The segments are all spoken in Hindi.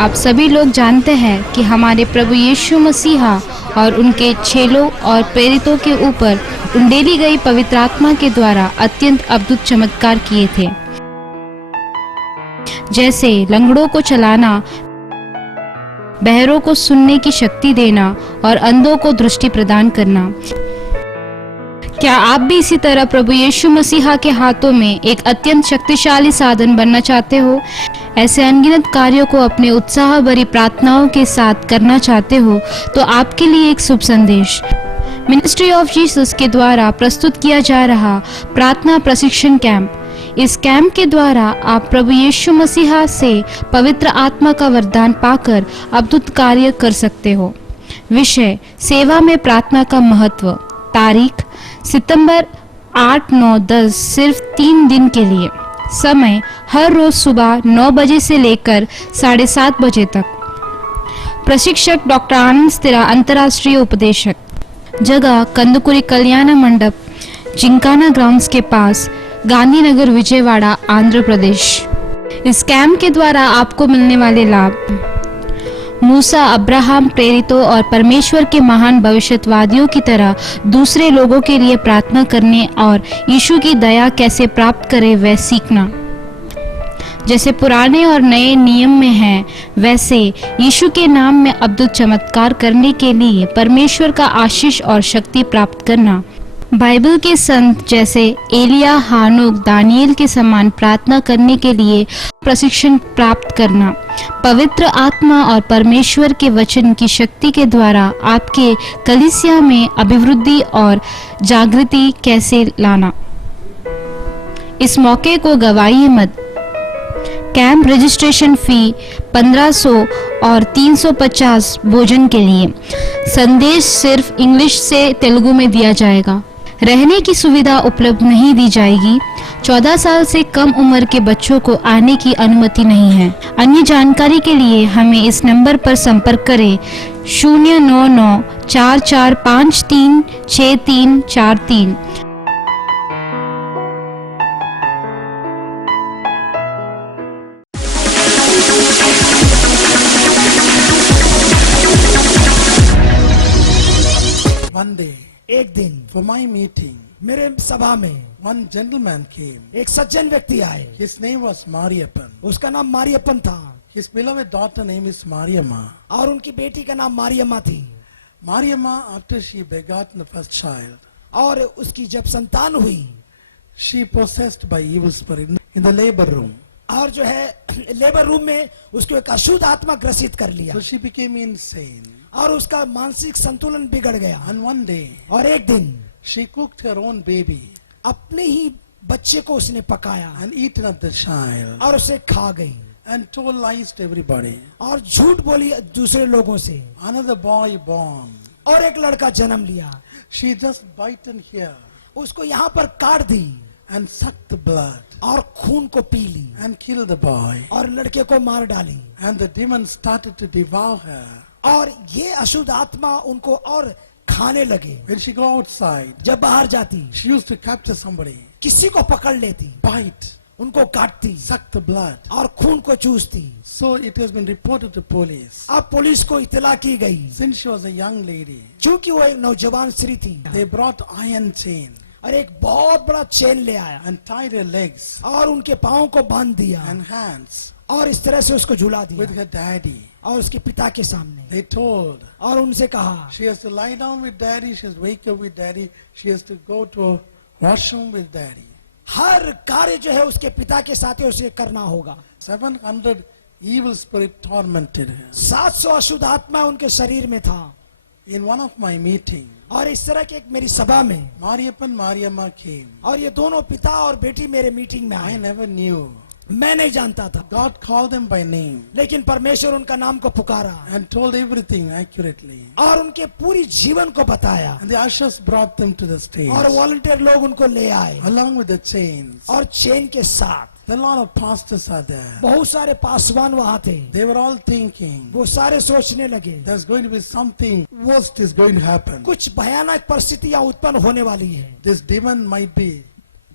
आप सभी लोग जानते हैं कि हमारे प्रभु यीशु मसीहा और उनके चेलों और प्रेरितों के ऊपर उंडेली गई पवित्र आत्मा के द्वारा अत्यंत अद्भुत चमत्कार किए थे, जैसे लंगड़ों को चलाना, बहरों को सुनने की शक्ति देना और अंधों को दृष्टि प्रदान करना। क्या आप भी इसी तरह प्रभु यीशु मसीहा के हाथों में एक अत्यंत शक्तिशाली साधन बनना चाहते हो? ऐसे अनगिनत कार्यों को अपने उत्साह भरी प्रार्थनाओं के साथ करना चाहते हो तो आपके लिए एक शुभ संदेश मिनिस्ट्री ऑफ जीसस के द्वारा प्रस्तुत किया जा रहा प्रार्थना प्रशिक्षण कैंप। इस कैंप के द्वारा आप प्रभु यीशु मसीहा से पवित्र आत्मा का वरदान पाकर अद्भुत कार्य कर सकते हो। विषय: सेवा में प्रार्थना का महत्व। तारीख: सितंबर 8, 9, 10 सिर्फ 3 दिन के लिए। समय: हर रोज सुबह 9 बजे से लेकर 7:30 बजे तक। प्रशिक्षक: डॉक्टर आनंद स्थिरा, अंतर्राष्ट्रीय उपदेशक। जगह: कंदकुरी कल्याण मंडप, जिंकाना ग्राउंड्स के पास, गांधीनगर, विजयवाड़ा, आंध्र प्रदेश। इस कैंप के द्वारा आपको मिलने वाले लाभ: मूसा, अब्राहम, प्रेरितों और परमेश्वर के महान भविष्यवादियों की तरह दूसरे लोगों के लिए प्रार्थना करने और यीशु की दया कैसे प्राप्त करें वह सीखना। जैसे पुराने और नए नियम में है, वैसे यीशु के नाम में अद्भुत चमत्कार करने के लिए परमेश्वर का आशीष और शक्ति प्राप्त करना। बाइबल के संत जैसे एलिया, हानोक, दानियल के समान प्रार्थना करने के लिए प्रशिक्षण प्राप्त करना। पवित्र आत्मा और परमेश्वर के वचन की शक्ति के द्वारा आपके कलीसिया में अभिवृद्धि और जागृति कैसे लाना। इस मौके को गवाइए मत। कैंप रजिस्ट्रेशन फी 1500 और 350 भोजन के लिए। संदेश सिर्फ इंग्लिश से तेलुगु में दिया जाएगा। रहने की सुविधा उपलब्ध नहीं दी जाएगी। 14 साल से कम उम्र के बच्चों को आने की अनुमति नहीं है। अन्य जानकारी के लिए हमें इस नंबर पर संपर्क करें 09944536343। One day, एक दिन for my meeting, मेरे सभा में one gentleman came. एक सज्जन व्यक्ति आए। His name was Mariappan. उसका नाम मारियप्पन था His beloved daughter name is Mariamma. और उनकी बेटी का नाम मारियम्मा थी। Mariamma, after she begot the first child, और उसकी जब संतान हुई, she possessed by evil spirit in the labor room. और जो है लेबर रूम में उसको एक अशुद्ध आत्मा ग्रसित कर लिया So she became insane. और उसका मानसिक संतुलन बिगड़ गया। And one day, और एक दिन she cooked her own baby अपने ही बच्चे को उसने पकाया and eaten up the child और उसे खा गई and told lies to everybody. और झूठ बोली दूसरे लोगों से। Another boy born. और एक लड़का जन्म लिया। She just bitten here उसको यहाँ पर काट दी and sucked the blood और खून को पी ली and killed the boy. और लड़के को मार डाली। And the demon started to devour her. और ये अशुद्ध आत्मा उनको और खाने लगे। When she go outside, जब बाहर जाती she used to capture somebody, किसी को पकड़ लेती, bite, उनको काटती suck the blood. और खून को चूसती। So it has been reported to police. अब पुलिस को इत्तला की गई। Since she was a young lady, चूंकि वो एक नौजवान स्त्री थी, they brought iron chain और एक बहुत बड़ा चेन ले आया and tied her legs और उनके पाँव को बांध दिया and hands और इस तरह से उसको झुला with दिया her daddy. और उसके पिता के सामने। They told और उनसे कहा she has to lie down with daddy, she has to wake up with daddy, she has to go to a washroom with daddy. हर कार्य जो है उसके पिता के साथ उसे करना होगा। 700 evil spirit tormented her. 700 अशुद्ध आत्मा उनके शरीर में था। In one of my meeting, और इस तरह की एक मेरी सभा में Mariappan Mariamma came. और ये दोनों पिता और बेटी मेरे मीटिंग में I आए। never knew. मैं नहीं जानता था, God called them by name लेकिन परमेश्वर उनका नाम को पुकारा and told everything accurately. और उनके पूरी जीवन को बताया। And the ushers brought them to the stage और वॉलंटियर लोग उनको ले आए along with the chains. और चेन के साथ। There are a lot of pastors are there. बहुत सारे पासवान वहाँ थे। They were all thinking वो सारे सोचने लगे there's going to be something worst is going to happen. कुछ भयानक परिस्थितियां उत्पन्न होने वाली है। This demon might be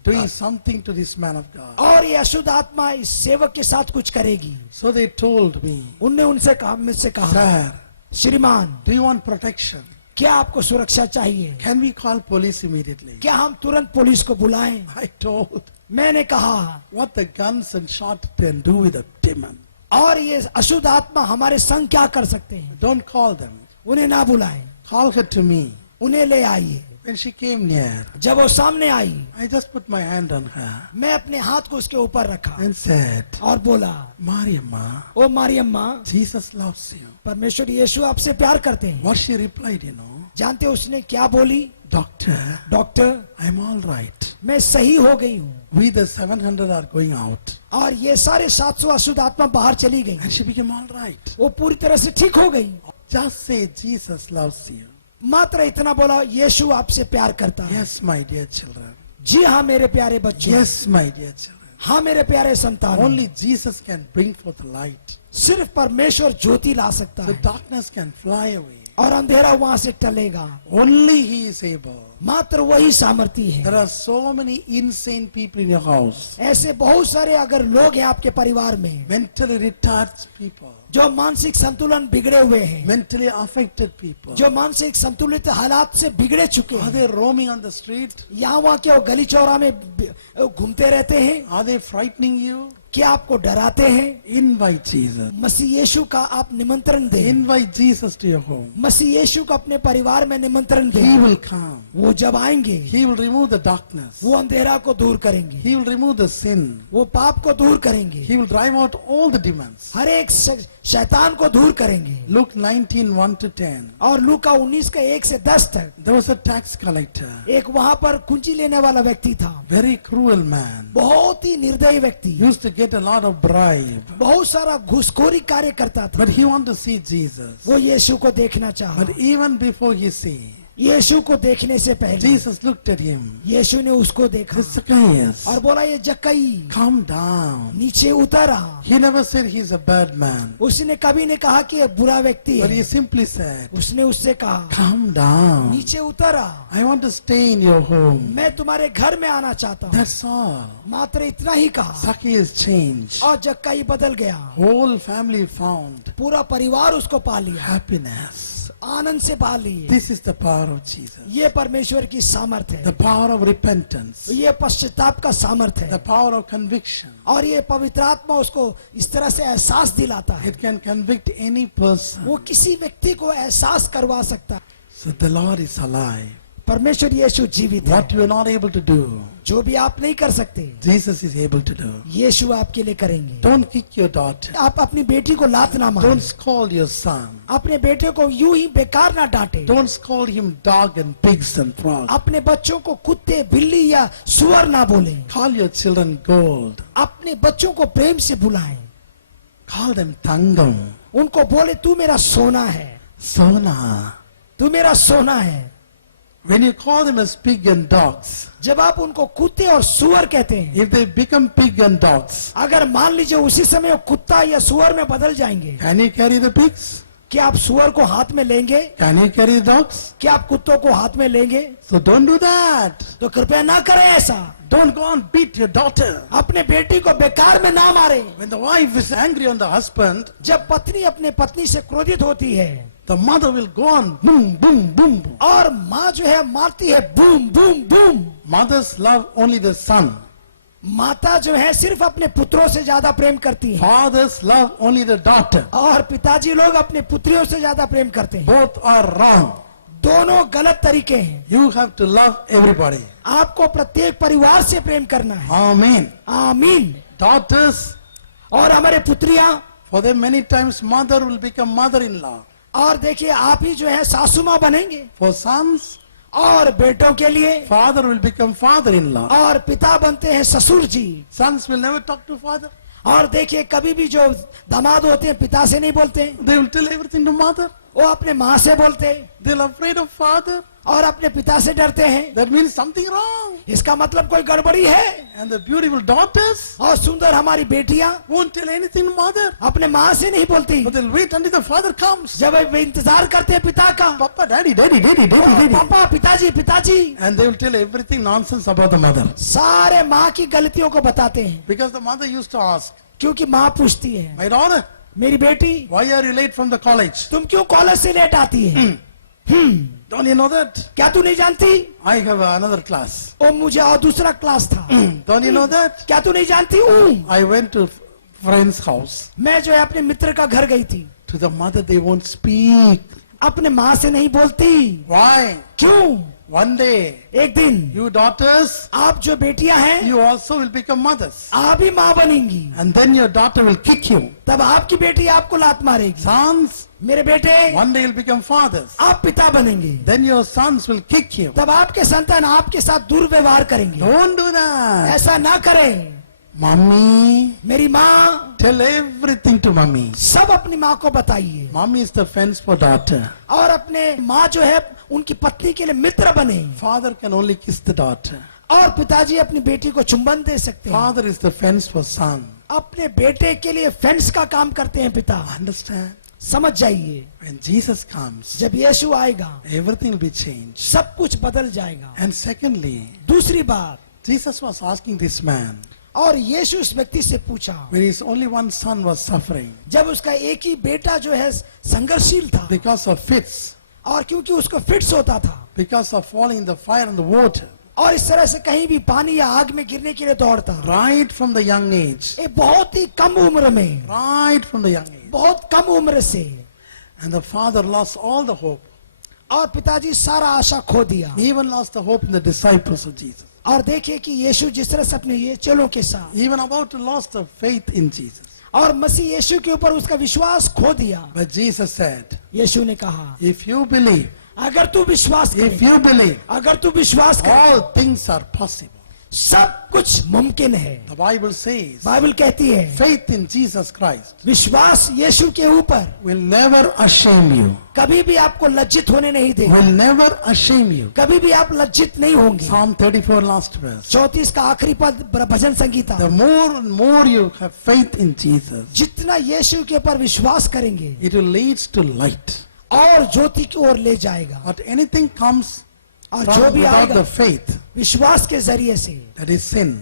doing something to this man of God. और ये अशुद्ध आत्मा इस सेवक के साथ कुछ करेगी। So they told me, उनने उनसे कहा, मुझसे कहा, Sir, श्रीमान do you want protection? क्या आपको सुरक्षा चाहिए? Can we call police immediately? क्या हम तुरंत पुलिस को बुलाएं? I told, मैंने कहा, what the guns and shot can do with a demon. और ये अशुद्ध आत्मा हमारे संग क्या कर सकते हैं? Don't call them. उन्हें ना बुलाएं, Call her to me. उन्हें ले आइए। When she came near, जब वो सामने आई, I just put my hand on her मैं अपने हाथ को उसके ऊपर रखा and said, और बोला, Mariamma, O मारियम्मा, Jesus loves you. परमेश्वर यीशु आपसे प्यार करते हैं। What she replied, you know, जानते हो उसने क्या बोली? Doctor, doctor, I'm all right. मैं सही हो गई हूँ। We the 700 are going out. और ये सारे 700 अशुद्ध आत्मा बाहर चली गई। And she became all right. वो पूरी तरह से ठीक हो गई। Just say Jesus loves you. मात्र इतना बोला, यीशु आपसे प्यार करता है। Yes, my dear children. जी हाँ मेरे प्यारे बच्चों। Yes, my dear children. हाँ मेरे प्यारे संतान। Only Jesus can bring forth light. सिर्फ परमेश्वर ज्योति ला सकता So है darkness can fly away. और अंधेरा वहां से टलेगा। Only He is able. मात्र वही सामर्थ्य है। There are so many insane people in your house. ऐसे बहुत सारे अगर लोग हैं आपके परिवार में, Mentally retarded people. जो मानसिक संतुलन बिगड़े हुए हैं, Mentally affected people. जो मानसिक संतुलित हालात से बिगड़े चुके Are हैं, they roaming on the street? यहाँ वहाँ के वो गली चौरा में घूमते रहते हैं, Are they frightening you? क्या आपको डराते हैं? Invite Jesus. मसीह यीशु का आप निमंत्रण दें। Invite Jesus to your home. मसीह यीशु को अपने परिवार में निमंत्रण He दें। will come. वो जब आएंगे, He will remove the darkness. वो अंधेरा को दूर करेंगे, He will remove the sin. वो पाप को दूर करेंगे, He will drive out all the demons. हर एक शैतान को दूर करेंगे। Luke 19:1-10. और लूका 19 का 1 से 10 तक There was a tax collector. एक वहां पर कुंजी लेने वाला व्यक्ति था, Very cruel man. बहुत ही निर्दयी व्यक्ति, Used to get a lot of bribe. बहुत सारा घूसखोरी कार्य करता था। But he wanted to see Jesus. वो यीशु को देखना चाहा। But even before he see, यीशु को देखने से पहले Jesus looked at him. यीशु ने उसको देखा Zacchaeus, और बोला, ये जक्कई come down. नीचे उतर आ। He never said he's a bad man. उसने कभी ने कहा कि ये बुरा व्यक्ति But he है, simply said, उसने उससे कहा, come down. नीचे उतर आ, I want to stay in your home. मैं तुम्हारे घर में आना चाहता हूँ। That's all. मात्र इतना ही कहा Zacchaeus changed. और जक्कई बदल गया। Whole family found पूरा परिवार उसको पा लिया, happiness. आनंद से पा लिए। This is the power of Jesus. ये परमेश्वर की सामर्थ्य The है, power of repentance. ये पश्चाताप का सामर्थ्य The है, power of conviction. और ये पवित्र आत्मा उसको इस तरह से एहसास दिलाता है, It can convict any person. वो किसी व्यक्ति को एहसास करवा सकता है। So the Lord is alive. परमेश्वर यीशु जीवित है। What you are not able to do, जो भी आप नहीं कर सकते, Jesus is able to do. यीशु आपके लिए करेंगे। Don't kick your daughter. आप अपनी बेटी को लात ना मारें, Don't scold your son. अपने बेटे को यूं ही बेकार ना डांटे, Don't scold him dog and pigs and frogs. अपने बच्चों को कुत्ते, बिल्ली या सुअर ना बोलें, Call your children gold. अपने बच्चों को प्रेम से बुलाएं, Call them tangam, उनको बोले तू मेरा सोना है, sona. तू मेरा सोना है। When you call them as pig and dogs, जब आप उनको कुत्ते और सुअर कहते हैं, if they become pig and dogs, अगर मान लीजिए उसी समय वो कुत्ता या सुअर में बदल जाएंगे, can you carry the pigs? क्या आप सुअर को हाथ में लेंगे? Can you carry the dogs? क्या आप कुत्तों को हाथ में लेंगे? So don't do that. तो कृपया ना करें ऐसा। Don't go and beat your daughter. अपने बेटी को बेकार में ना मारे। When the wife is angry on the husband, जब पत्नी अपने पत्नी से क्रोधित होती है, the mother will go on boom, boom, boom. और माँ जो है मारती है boom boom boom. Mothers love only the son. माता जो है सिर्फ अपने पुत्रों से ज्यादा प्रेम करती है, Fathers love only the daughter. और पिताजी लोग अपने पुत्रियों से ज्यादा प्रेम करते हैं। Both are wrong. दोनों गलत तरीके हैं। You have to love everybody. आपको प्रत्येक परिवार से प्रेम करना है। Amen. आमीन। Daughters, और हमारे पुत्रियां, for them many times mother will become mother-in-law. और देखिए आप ही जो है सासू माँ बनेंगे, For sons, और बेटों के लिए father will become father-in-law. और पिता बनते हैं ससुर जी। Sons will never talk to father. और देखिए कभी भी जो दामाद होते हैं पिता से नहीं बोलते हैं, They will tell everything to mother. वो अपने माँ से बोलते they're afraid of father. और अपने पिता से डरते हैं, That means something wrong. इसका मतलब कोई गड़बड़ी है। And the beautiful daughters और सुंदर हमारी बेटियां won't tell anything to mother. अपने माँ से नहीं बोलती, But they'll wait until the father comes. जब वे इंतजार करते हैं पिता का, Papa, daddy, daddy, daddy, daddy, ओ, daddy. पापा पिताजी पिताजी, And they will tell everything nonsense about the mother. सारे माँ की गलतियों को बताते हैं। Because the mother used to ask, क्योंकि माँ पूछती है, my daughter, मेरी बेटी why are you late from the college? तुम क्यों कॉलेज से लेट आती है? Don't you know that? क्या तू नहीं जानती? I have another class. ओ मुझे और दूसरा क्लास था। Don't you know that? क्या तू नहीं जानती हूँ? I went to friend's house. मैं जो है अपने मित्र का घर गई थी। To the mother they won't speak. अपने माँ से नहीं बोलती। Why? क्यों? One day, एक दिन you daughters, आप जो बेटियां हैं, you also will become mothers. आप ही माँ बनेंगी। And then your daughter will kick you. तब आपकी बेटी आपको लात मारेगी। Sons, मेरे बेटे, one day you'll become fathers. आप पिता बनेंगे। Then your sons will kick you. तब आपके संतान आपके साथ दुर्व्यवहार करेंगे। Don't do that. ऐसा ना करें। Mommy, मेरी माँ, tell everything to mommy. सब अपनी माँ को बताइए। Mommy is the fence for daughter. और अपने माँ जो है उनकी पत्नी के लिए मित्र बने। Father can only kiss the daughter. और पिताजी अपनी बेटी को चुंबन दे सकते हैं। Father is the fence for son. अपने बेटे के लिए फेंस का काम करते हैं पिता। Understand? समझ जाइए, When Jesus comes, जब यीशु आएगा everything will be changed. सब कुछ बदल जाएगा। And secondly, दूसरी बात, Jesus was asking this man, और यीशु उस व्यक्ति से पूछा, when his only one son was suffering जब उसका एक ही बेटा जो है संघर्षशील था, because of fits, और क्योंकि उसको फिट्स होता था, because of falling in the fire and the water, और इस तरह से कहीं भी पानी या आग में गिरने के लिए दौड़ता, right from the young age, एक बहुत ही कम उम्र में, right from the young age. बहुत कम उम्र से, And the father lost all the hope. और पिताजी सारा आशा खो दिया। He even lost the hope in the disciples of Jesus. और देखिए कि यीशु जिस तरह से अपने ये चेलों के साथ, Even about to lost the faith in Jesus. और मसीह यीशु के ऊपर उसका विश्वास खो दिया। But Jesus said, यीशु ने कहा, if you believe, अगर तू विश्वास if करे, you believe, अगर तू विश्वास करे, all things are possible. सब कुछ मुमकिन है। The Bible says, बाइबल कहती है, faith in Jesus Christ विश्वास यीशु के ऊपर will never ashame you. कभी भी आपको लज्जित होने नहीं देगा। Will never ashame you. कभी भी आप लज्जित नहीं होंगे। Psalm 34 last verse. 34 का आखिरी पद भजन Sangeeta, The more and more you have faith in Jesus, जितना यीशु के ऊपर विश्वास करेंगे, it will lead to light. और ज्योति की ओर ले जाएगा। But anything comes और जो from भी without आएगा the faith, विश्वास के जरिए से, that is sin.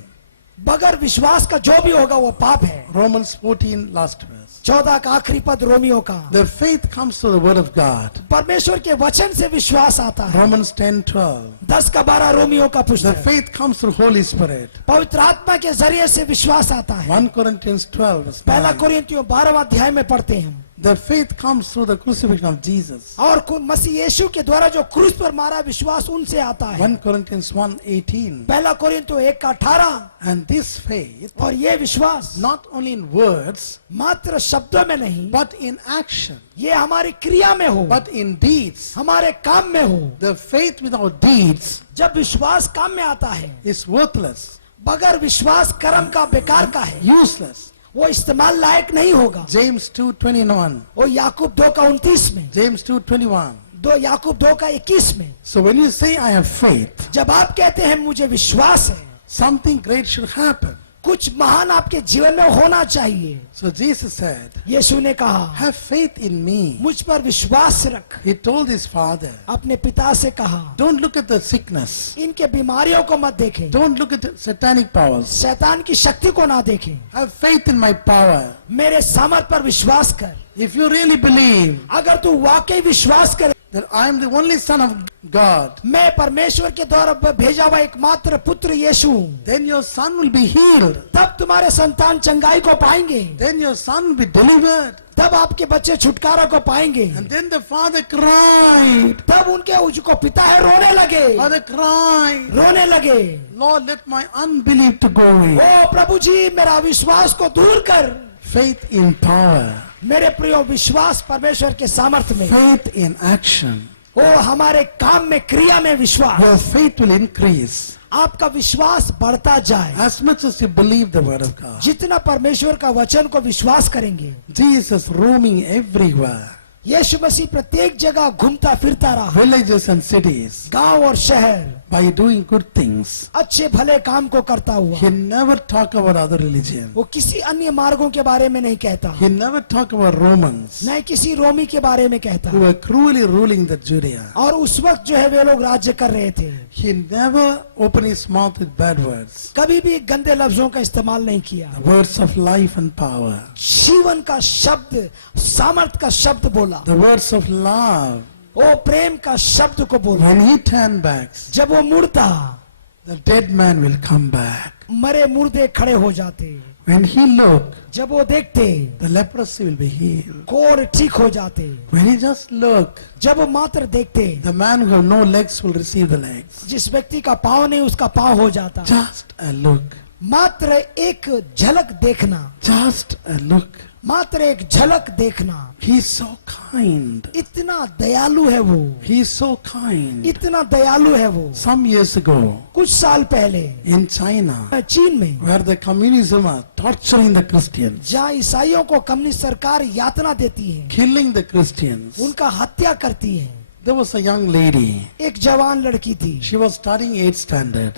बगैर विश्वास का जो भी होगा वो पाप है। Romans 14 last verse. 14 का आखिरी पद रोमियो का, The faith comes through the word of God. परमेश्वर के वचन से विश्वास आता है। Romans 10:12. 10 का 12 रोमियो का The पुस्तक, faith comes through Holy Spirit. पवित्र आत्मा के जरिए से विश्वास आता है। 1 Corinthians 12 verse पहला 9. कोरिन्थियों 12वां अध्याय में पढ़ते हैं हम, The faith comes through the crucifixion of Jesus. और मसीह यीशु के द्वारा जो क्रूस पर मारा विश्वास उनसे आता है। 1 Corinthians 1:18. पहला कोरिन्थियों 1 का 18, And this faith, और ये विश्वास not only in words, मात्र शब्दों में नहीं, but in action, ये हमारी क्रिया में हो, but in deeds. हमारे काम में हो। The faith without deeds जब विश्वास काम में आता है, is worthless, बगैर विश्वास कर्म का बेकार का है, useless. वो इस्तेमाल लायक नहीं होगा। James 2:21. वो याकूब 2 का 29 में, James 2:21. याकूब 2 का 21 में, So when you say I have faith, जब आप कहते हैं मुझे विश्वास है, something great should happen. कुछ महान आपके जीवन में होना चाहिए। So Jesus said, यीशु ने कहा, have faith in me. मुझ पर विश्वास रख। He told his father, अपने पिता से कहा, don't look at the sickness. इनके बीमारियों को मत देखें, Don't look at the satanic powers. शैतान की शक्ति को ना देखें, Have faith in my power. मेरे सामर्थ पर विश्वास कर। If you really believe अगर तू वाकई विश्वास करे that I am the only son of God, मैं परमेश्वर के द्वारा भेजा हुआ एकमात्र पुत्र यीशु हूं, then your son will be healed. तब तुम्हारे संतान चंगाई को पाएंगे, Then your son will be delivered. तब आपके बच्चे छुटकारा को पाएंगे। And then the father cried. तब उनके जो पिता है रोने लगे, Father cried, रोने लगे, Lord, let my unbelief to go away. ओ प्रभु जी मेरा विश्वास को दूर कर। Faith in power. मेरे प्रियो, विश्वास परमेश्वर के सामर्थ्य में, Faith in action. ओ हमारे काम में, क्रिया में विश्वास, Your faith will increase आपका विश्वास बढ़ता जाए। as much as you believe the word of God. जितना परमेश्वर का वचन को विश्वास करेंगे, Jesus roaming everywhere. यीशु मसीह प्रत्येक जगह घूमता फिरता रहा, villages and cities, गांव और शहर, by doing good things. अच्छे भले काम को करता हुआ। He never talked about other religion. वो किसी अन्य मार्गों के बारे में नहीं कहता, He never talked about Romans न किसी रोमी के बारे में कहता। who were cruelly ruling the Judea. और उस वक्त जो है वे लोग राज्य कर रहे थे। He never opened his mouth with bad words. कभी भी गंदे लफ्जों का इस्तेमाल नहीं किया। The words of life and power. जीवन का शब्द, सामर्थ का शब्द बोला। The words of love. वो प्रेम का शब्द को बोला। When he turned back, जब वो मुड़ता, the dead man will come back. मरे मुर्दे खड़े हो जाते। When he looked, जब वो देखते, the leprosy will be healed. कोढ़ ठीक हो जाते। When he just looked, जब वो मात्र देखते, the man who have no legs will receive the legs. जिस व्यक्ति का पाँव नहीं उसका पाँव हो जाता। Just a look. मात्र एक झलक देखना, Just a look. मात्र एक झलक देखना। He's so kind. इतना दयालु है वो, He's so kind. इतना दयालु है वो। Some years ago, कुछ साल पहले in China, चीन में, where the communism are torturing the Christians, जहाँ ईसाइयों को कम्युनिस्ट सरकार यातना देती है, killing the Christians, उनका हत्या करती है। there was a young lady. एक जवान लड़की थी, She was studying 8th standard,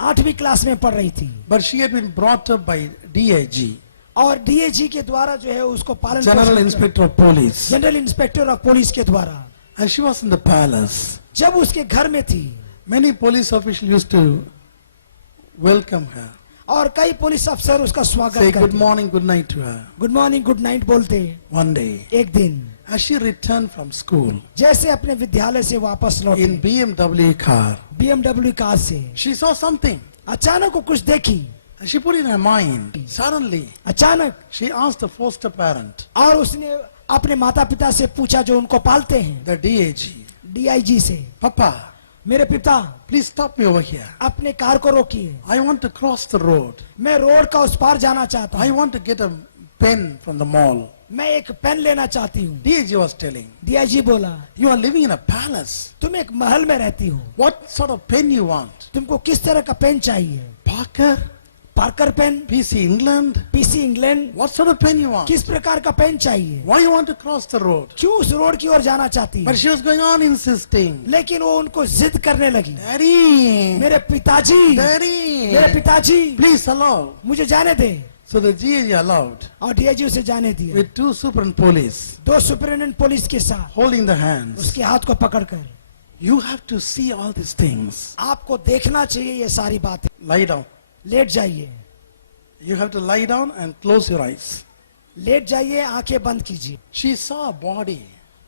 8वीं क्लास में पढ़ रही थी, but she had been brought up by DIG, और डीएजी के द्वारा जो है उसको पालन General Inspector of Police, general inspector of police के द्वारा। and she was in the palace. जब उसके घर में थी, Many police officials used to welcome her, और कई पुलिस अफसर उसका स्वागत say good करते, morning, good night to her. Good morning good night बोलते। One day, एक दिन as she returned from school जैसे अपने विद्यालय से वापस लौटी, in BMW car, BMW car से she saw something. अचानक वो कुछ देखी, And she put in her mind, suddenly, अचानक, she asked the foster parent, और उसने अपने माता पिता से पूछा जो उनको पालते हैं, the DIG, डीआईजी से, Papa, मेरे पिता please stop me over here. अपने कार को रोकिए, I want to cross the road. मैं रोड का उस पार जाना चाहता I हूँ, want to get a pen from the mall. मैं एक पेन लेना चाहती हूँ। DIG was telling, डीआईजी बोला, you are living in a palace. तुम एक महल में रहती हो, What sort of pen you want? तुमको किस तरह का पेन चाहिए? Parker? Parker pen, PC England? PC England, What sort of pen you want? किस प्रकार का पेन चाहिए? Why you want to cross the road? क्यों उस रोड की ओर जाना चाहती But है? she was going on insisting. लेकिन वो उनको जिद करने लगी, Daddy, मेरे पिताजी, Daddy, मेरे पिताजी, please allow. मुझे जाने दे। So the DIG allowed और डीआईजी उसे जाने दिया, with 2 super police दो सुपरिटेंडेंट पुलिस के साथ holding the hands. उसके हाथ को पकड़कर। You have to see all these things. आपको देखना चाहिए ये सारी बातें। Lie down. लेट जाइए, You have to lie down and close your eyes. लेट जाइए, आंखें बंद कीजिए। She saw a body,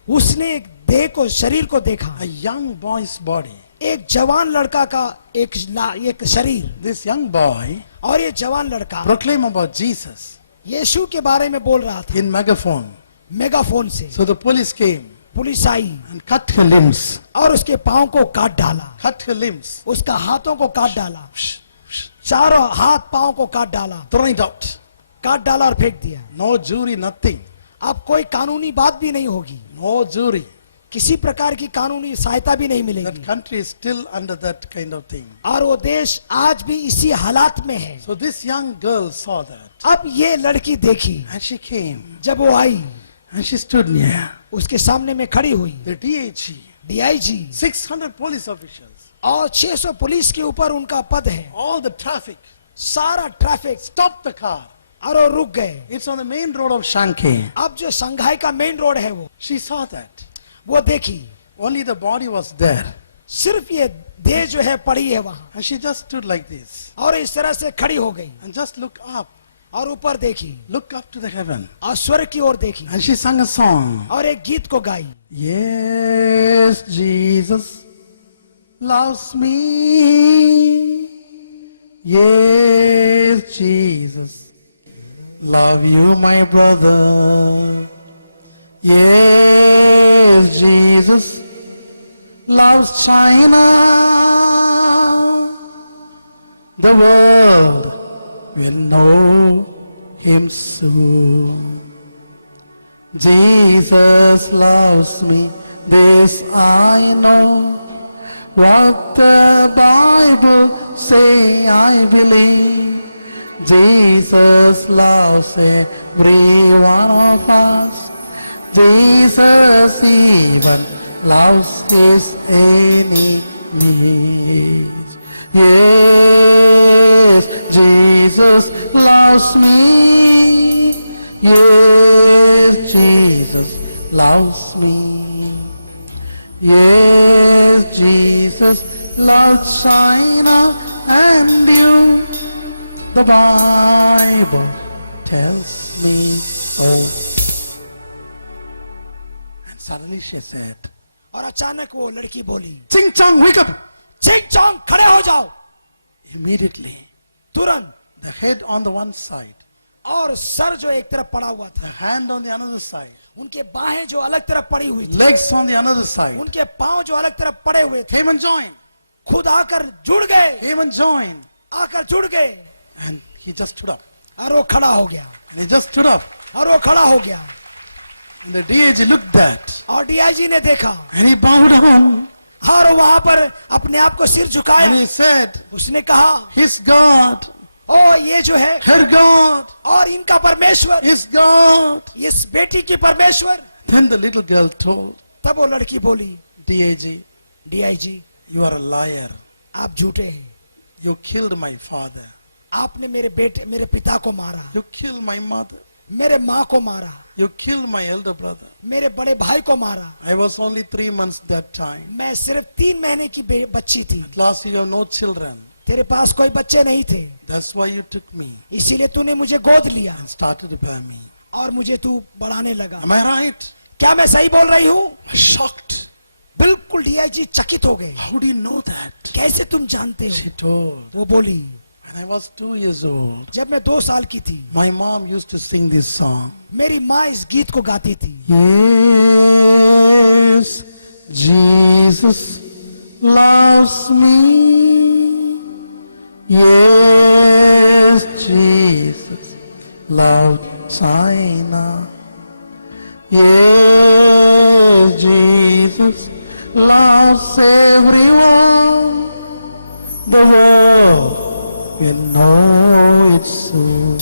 उसने एक देह को, शरीर को देखा, a young boy's body. एक जवान लड़का का एक शरीर, This young boy और ये जवान लड़का proclaimed about Jesus यीशु के बारे में बोल रहा था in megaphone. मेगाफोन से। So the police came police I and cut her limbs. और उसके पाँव को काट डाला, Cut her limbs. उसका हाथों को काट डाला, Shh, shh. चारों हाथ पाँव को काट डाला, Throw it out. काट डाला और फेंक दिया। No jury, nothing. अब कोई कानूनी बात भी नहीं होगी, No jury. किसी प्रकार की कानूनी सहायता भी नहीं That मिलेगी, country is still under that kind of thing. और वो देश आज भी इसी हालात में है। So this young girl saw that अब ये लड़की देखी, and she came जब वो आई and she stood near उसके सामने में खड़ी हुई, the DIG, DIG 600 police officials, और 600 पुलिस के ऊपर उनका पद है, all the traffic, सारा ट्रैफिक, stopped the car. और वो रुक गए। It's on the main road of Shanghai. अब जो संघाई का मेन रोड है वो She saw that. वो देखी, Only the body was there. सिर्फ ये देह जो है पड़ी है वहां, And she just stood like this और इस तरह से खड़ी हो गई and just looked up, और ऊपर देखी look up to the heaven. और स्वर्ग की ओर देखी And she sang a song. और एक गीत को गाई। Yes, Jesus loves me. Yes, Jesus, love you, my brother. Yes, Jesus loves China. The world will know him soon. Jesus loves me, this I know. What the Bible say I believe. Jesus loves every one of us. Jesus even loves his enemies. Yes, Jesus loves me. Yes, Jesus loves me. Yes, Jesus loved China and you. The Bible tells me so. And suddenly she said, और अचानक वो लड़की बोली, Ching Chong, wake up! चिंग चोंग खड़े हो जाओ। Immediately, तुरंत, the head on the one side, और सर जो एक तरफ पड़ा हुआ था, the hand on the another side, उनके बाहें जो अलग तरफ पड़ी हुई थी, legs on the another side, उनके पांव जो अलग तरफ पड़े हुए थे, came and joined, खुद आकर जुड़ गए, came and joined. आकर जुड़ गए, And he just stood up. और वो खड़ा हो गया, And he just stood up. और वो खड़ा हो गया, And the DIG looked at, और डीआईजी ने देखा, and he bowed down. और वहां पर अपने आप को सिर And झुकाया, he said, उसने कहा, his God, ओ ये जो है, her God, और इनका परमेश्वर, his God. इस बेटी की परमेश्वर। Then the little girl told तब वो लड़की बोली, DIG, DIG you are a liar. आप झूठे हैं, You killed my father. आपने मेरे पिता को मारा, You killed my mother. मेरे माँ को मारा, You killed my elder brother. मेरे बड़े भाई को मारा। I was only 3 months that time. मैं सिर्फ 3 महीने की बच्ची थी, At last you have no children. तेरे पास कोई बच्चे नहीं थे, That's why you took me इसीलिए तूने मुझे गोद लिया and started by me. और मुझे तू बढ़ाने लगा। Am I right? क्या मैं सही बोल रही हूँ? I was shocked. बिल्कुल डीआईजी चकित हो गए। How do you know that? कैसे तुम जानते हो? She told. वो बोली, When I was 2 years old, जब मैं 2 साल की थी, my mom used to sing this song. मेरी माँ इस गीत को गाती थी। Yes, Jesus loves me. Yes, Jesus loved China. Yes, Jesus loves everyone. The world will know it soon.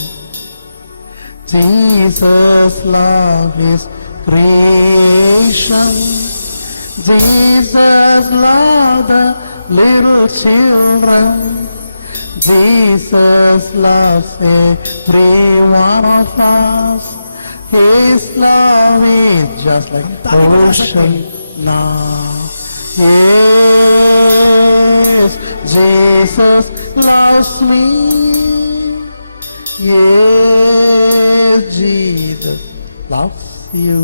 Jesus loves his creation. Jesus loves the little children. Jesus loves every one of us. His love is just like हम ताली बजा सकते ocean now. Yes, Jesus loves me. Yes, Jesus loves you.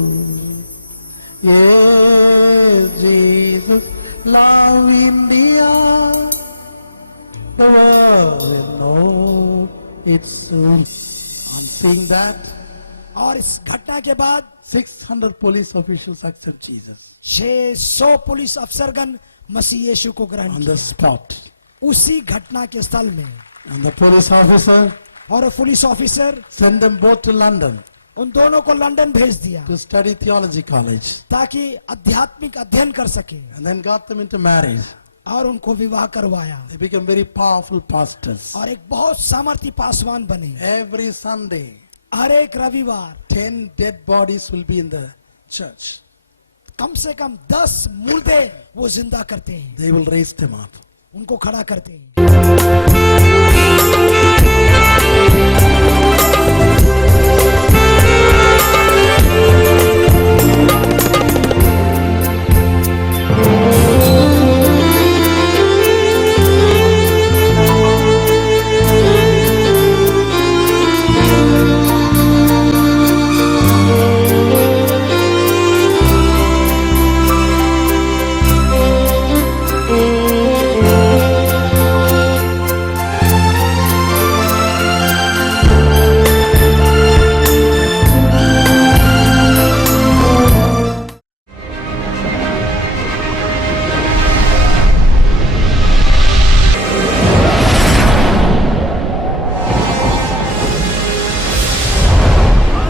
Yes, Jesus loves India. The world will know it soon. On seeing that, और इस घटना के बाद 600 police officials accept Jesus 600 police अफसरगण मसीह यीशु को ग्रहण on किया the spot. उसी घटना के स्थल में। And the police officer और police officer sent them both to London उन दोनों को लंदन भेज दिया to study theology college ताकि आध्यात्मिक अध्ययन कर सके, and then got them into marriage. और उनको विवाह करवाया They became very powerful pastors. और एक बहुत सामर्थी पासवान बने। Every Sunday, हर एक रविवार 10 dead bodies will be in the church. कम से कम 10 मुर्दे वो जिंदा करते हैं, They will raise them up. उनको खड़ा करते हैं।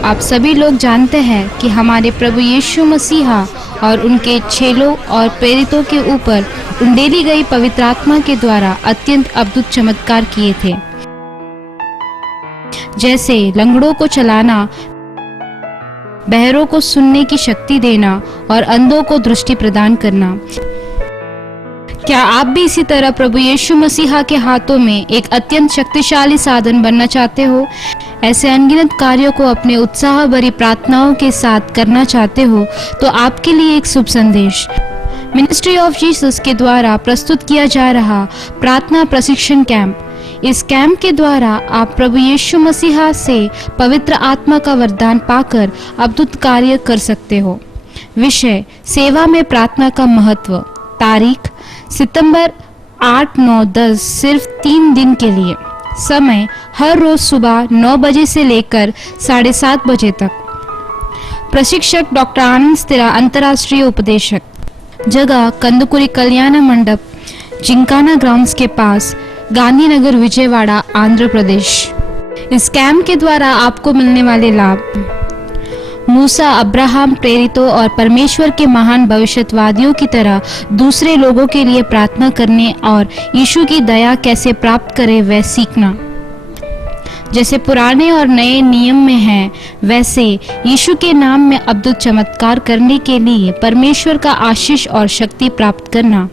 आप सभी लोग जानते हैं कि हमारे प्रभु यीशु मसीहा और उनके चेलों और प्रेरितों के ऊपर उंडेली गई पवित्र आत्मा के द्वारा अत्यंत अद्भुत चमत्कार किए थे, जैसे लंगड़ों को चलाना, बहरों को सुनने की शक्ति देना और अंधों को दृष्टि प्रदान करना। क्या आप भी इसी तरह प्रभु यीशु मसीहा के हाथों में एक अत्यंत शक्तिशाली साधन बनना चाहते हो? ऐसे अनगिनत कार्यों को अपने उत्साह भरी प्रार्थनाओं के साथ करना चाहते हो तो आपके लिए एक शुभ संदेश। मिनिस्ट्री ऑफ जीसस के द्वारा प्रस्तुत किया जा रहा प्रार्थना प्रशिक्षण कैंप। इस कैंप के द्वारा आप प्रभु यीशु मसीहा से पवित्र आत्मा का वरदान पाकर अद्भुत कार्य कर सकते हो। विषय: सेवा में प्रार्थना का महत्व। तारीख: सितंबर 8, 9, 10 सिर्फ 3 दिन के लिए। समय: हर रोज सुबह 9 बजे से लेकर 7:30 बजे तक। प्रशिक्षक: डॉक्टर आनंद स्थिरा, अंतर्राष्ट्रीय उपदेशक। जगह: कंदुकुरी कल्याण मंडप, जिंकाना ग्राउंड्स के पास, गांधीनगर, विजयवाड़ा, आंध्र प्रदेश। इस कैंप के द्वारा आपको मिलने वाले लाभ: मूसा, अब्राहम प्रेरितों और परमेश्वर के महान भविष्यवादियों की तरह दूसरे लोगों के लिए प्रार्थना करने और यीशु की दया कैसे प्राप्त करें वह सीखना। जैसे पुराने और नए नियम में है, वैसे यीशु के नाम में अद्भुत चमत्कार करने के लिए परमेश्वर का आशीष और शक्ति प्राप्त करना।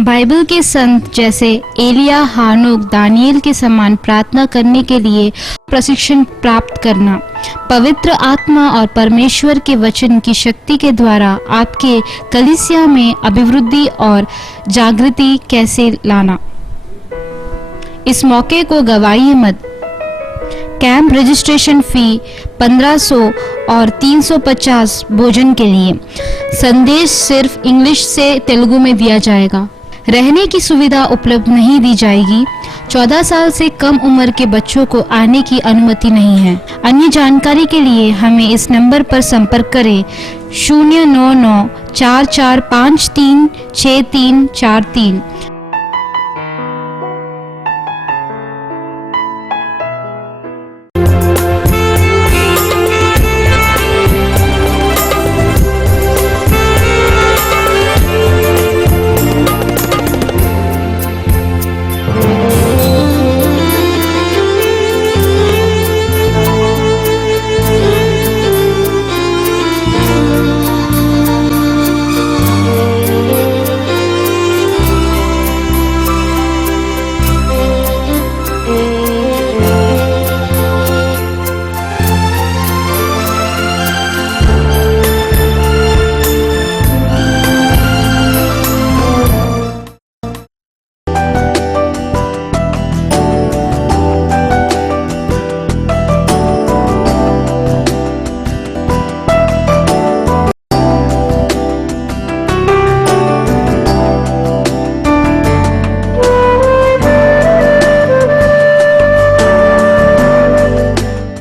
बाइबल के संत जैसे एलिया, हानोक, दानियल के समान प्रार्थना करने के लिए प्रशिक्षण प्राप्त करना। पवित्र आत्मा और परमेश्वर के वचन की शक्ति के द्वारा आपके कलीसिया में अभिवृद्धि और जागृति कैसे लाना। इस मौके को गवाइए मत। कैंप रजिस्ट्रेशन फी 1500 और 350 भोजन के लिए। संदेश सिर्फ इंग्लिश से तेलुगु में दिया जाएगा। रहने की सुविधा उपलब्ध नहीं दी जाएगी। 14 साल से कम उम्र के बच्चों को आने की अनुमति नहीं है। अन्य जानकारी के लिए हमें इस नंबर पर संपर्क करें 099 4453 6343।